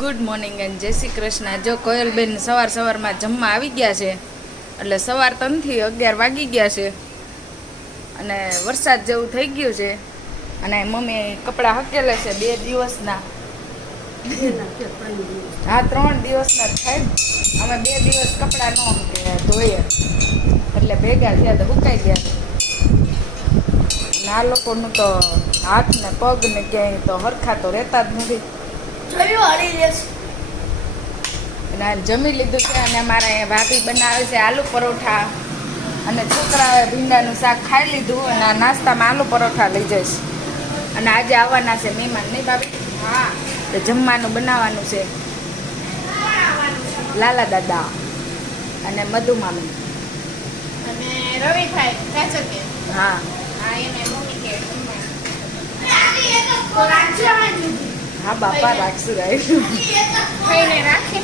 Good morning and જય શ્રી કૃષ્ણ. જો કોયલબેન સવારમાં જમવા આવી ગયા છે, એટલે સવાર તો નથી, 11 વાગી ગયા છે અને વરસાદ જેવું થઈ ગયું છે. અને મમ્મી કપડાં હકેલે છે 2 દિવસના. હા, 3 દિવસના થાય. અમે 2 દિવસ કપડાં ન ધોઈએ એટલે ભેગા થયા તો સુકાઈ ગયા. આ લોકોનું તો હાથ ને પગ ને ક્યાંય તો હરખા તો રહેતા જ નથી. અને જમી લીધું છે અને અમારા અહીંયા ભાભી બનાવે છે આલુ પરોઠા, અને છોકરાઓએ ભીંડાનું શાક ખાઈ લીધું અને આ નાસ્તામાં આલુ પરોઠા લઈ જઈશ. અને આજે આવવાના છે મહેમાન, નહીં ભાભી? હા, તો જમવાનું બનાવવાનું છે. લાલા દાદા અને મધુ મામી અને રવિભાઈ કાચકે. હા હા, એને મમ્મી કે હા બાપા, રાખશું ખાઈને રાખે.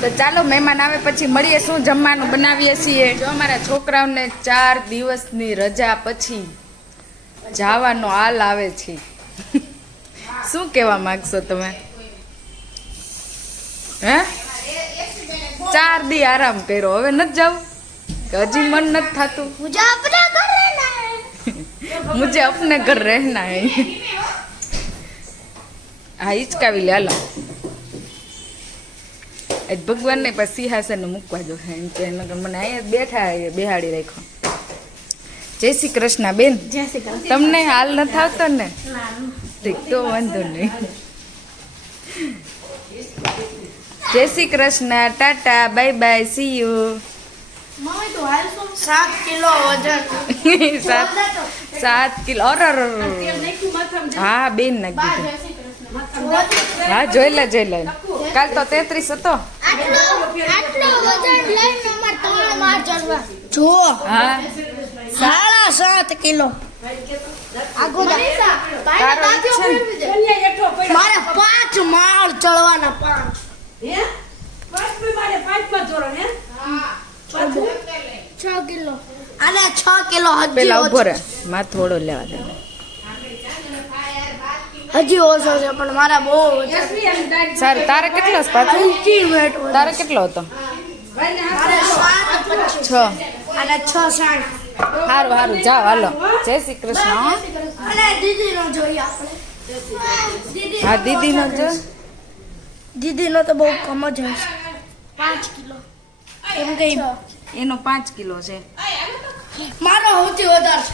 તો ચાલો મહેમાન આવે પછી મળીએ, શું જમવાનું બનાવીએ છીએ. જો અમારા છોકરાઓને 4 દિવસની રજા પછી જવાનો હાલ આવે છે. શું કહેવા માંગશો તમે? હે, 4 દી આરામ કર્યો, હવે નથી જાવ કે હજી મન નથી થતું? મુझे अपने घर रहना है. હા, હિચકાવી લે. હાલો, ભગવાનને પછી સિંહાસન મૂકવા જો એમ કે મને અહીંયા બેઠા બેહાડી રાખ્યો. જય શ્રી કૃષ્ણ બેન. જય શ્રી કૃષ્ણ. તમને હાલ નથી આવતો ને? ઠીક, તો વાંધો નહીં. જય Shri Krishna, Tata, bye bye, C you. 7 kilo વજન. 7 કિલો. હા બેન, નાખી દીધું. હા, જોઈ લે. કાલ તો 33 હતો. જો હા, 7.5 કિલો. મારે 5 માળ ચડવાના. 6 કિલો. અને 6 કિલો પેલા ઉભો રહે, માં થોડો લેવા દે. હજી ઓછો છે, પણ મારા બહુ સર, તારે કેટલો છે પાછું? તારે કેટલો હતો? 6. અને 6.60. સારું, જાઓ, હાલો. જય શ્રી કૃષ્ણ. અને દીદીનો જોઈએ આપણે. હા, દીદીનો જો. દીદીનો તો બહુ કમ જ હશે. 5 કિલો. એમ કઈ એનો 5 કિલો છે. મારો સૌથી વધારે છે,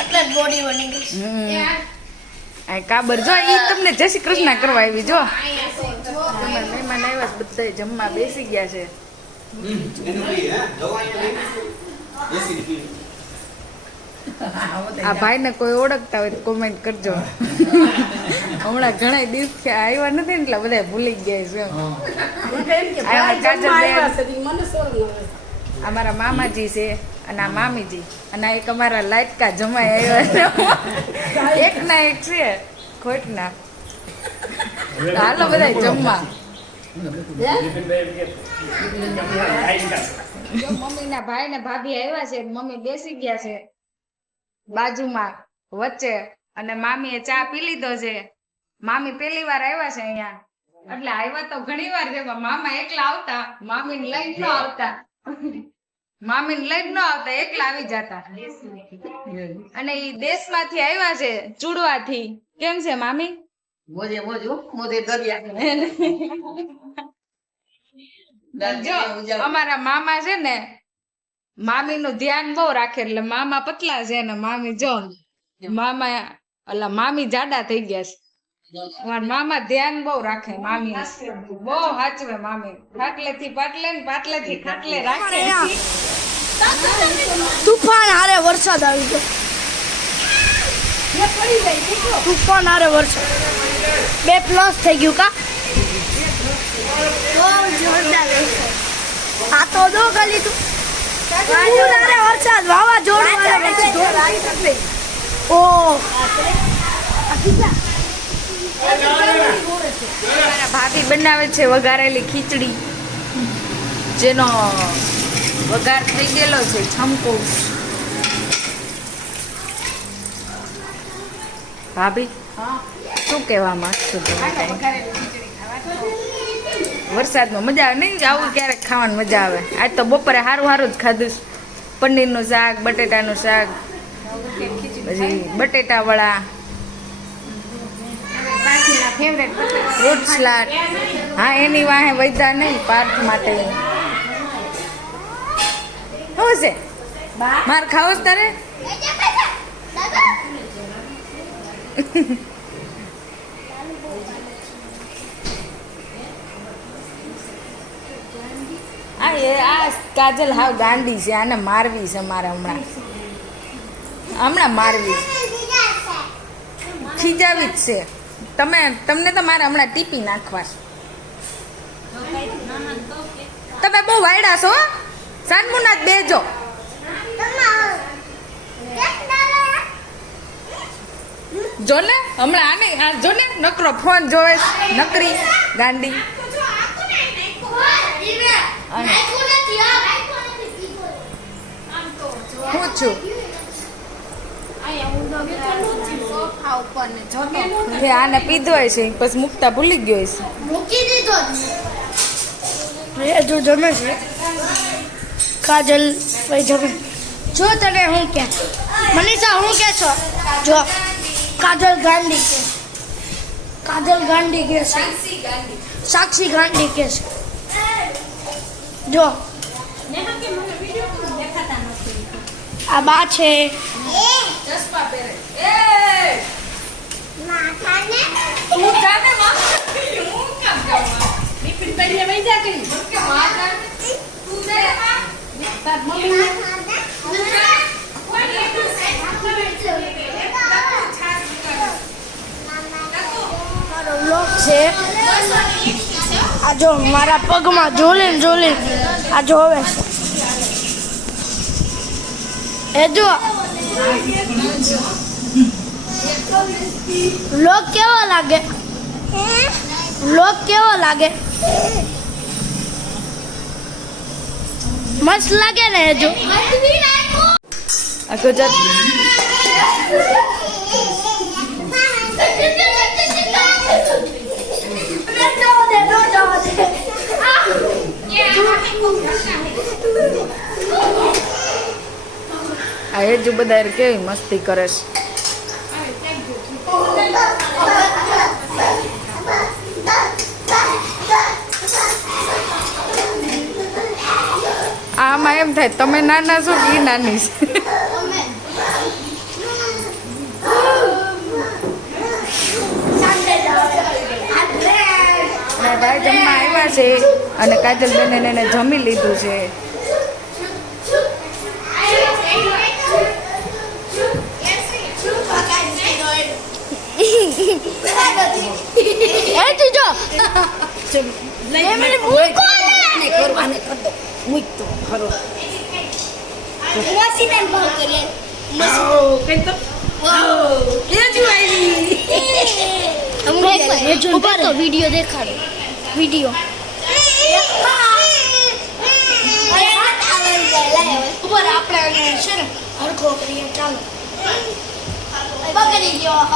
એટલે જ બોડી બની ગઈ. આ કાબર જો, ઈ તમને જય શ્રી કૃષ્ણ કરવા આવી. જો તમારા મહેમાન આવ્યા, બધા જમવા બેસી ગયા છે. આ ભાઈને કોઈ ઓળખતા હોય તો કોમેન્ટ કરજો. હમણાં ઘણા દિવસથી આવ્યા નથી ને એટલે બધા ભૂલી ગયા છે. અમારા મામાજી છે અને આ મામીજી, અને એક અમારા લાયકા જમાઈ આવ્યા. એક ના એક છે ખોટના. હાલો બધા જમવા. મમ્મીના ભાઈ ને ભાભી આવ્યા છે, મમ્મી બેસી ગયા છે બાજુમાં વચ્ચે, અને મામીએ ચા પી લીધો છે. મામી પહેલી વાર આવ્યા છે અહીંયા, એટલે આવ્યા તો ઘણી વાર છે, મામા એકલા આવતા, મામીને લઈને ન આવતા. એકલા આવી જતા. અને ઈ દેશમાંથી આવ્યા છે, ચૂડવાથી. કેમ છે મામી? જો અમારા મામા છે ને, મામી નું ધ્યાન બહુ રાખે, એટલે મામા પતલા છે ને મામી જો મામી જાડા થઈ ગયા છે. મારા મામા ધ્યાન બહુ રાખે, મામી બહુ સાચવે. મામી ખાટલેથી પાટલે ને પાટલેથી ખાટલે રાખે. તુફાન હારે વરસાદ આવી ગયો. તુફાન હારે વરસાદ 2+ થઈ ગયું કા. બહુ જોરદાર વરસાદ. આ તો દો ગલી તું વરસાદ વાવાઝોડું. ઓ મારા ભાભી બનાવે છે વઘારેલી ખીચડી, જેનો વઘાર થઈ ગયેલો છે, છમકો. ભાભી શું કહેવા માંગશો તમે? વરસાદમાં મજા આવે નહીં આવું ક્યારેક ખાવાની મજા આવે આજ તો બપોરે સારું જ ખાધું છે. પનીરનું શાક બટેટાનું શાક પછી બટેટા વડા ફ્રૂટ સલાડ હા એની વાહે વૈદા નહીં પાર્થ માટે શું છે માર ખાવો જ તારે આ કાજલ હાવ ગાંડી છે આને મારવી છે મારે હમણાં મારવી ખીજાવી જ છે તમને તો મારે હમણાં ટીપી નાખવા તમે બહુ વાયડા છો સાનમુના જ બેજો જો ને હમણાં આને આ જો ને નકરો ફોન જોવે નકરી ગાંડી હું છું આને પીધો છે પછી મૂકતા ભૂલી ગયો છે મૂકી દીધો જો જમે છે કાજલ ભાઈ જમે જો તને હું કે મનીષા હું કે છો જો કાજલ ગાંડી કે કાજલ ગાંડી કે છે સાક્ષી ગાંડી કે છે જો આ બા છે ચશ્મા પહેરે તું જાને માં હું કામ જાવા ટિફિન પહેરીને વઈ જા કરી કે માં જાને તું જાને માં તાર મમ્મી તું જાને કોઈ એટલું સાઈડ મારો વ્લોગ છે આ જો મારા પગમાં જોલે આ જોવે છે એ જો વ્લોગ કેવો લાગે મસ્ત લાગે ને એ જો આ ગુજરાત આ હેજુ બધા કેવી મસ્તી કરે છે આમાં એમ થાય તમે નાના છો કે ઈ નાની છે ભાઈ જમવા આવ્યા છે અને કાજલ બેન એને જમી લીધું છે વિડીયો દેખાડો વિડીયો ઉપર આપણે છે ને હરખો કરીએ ચાલો પકડી ગયો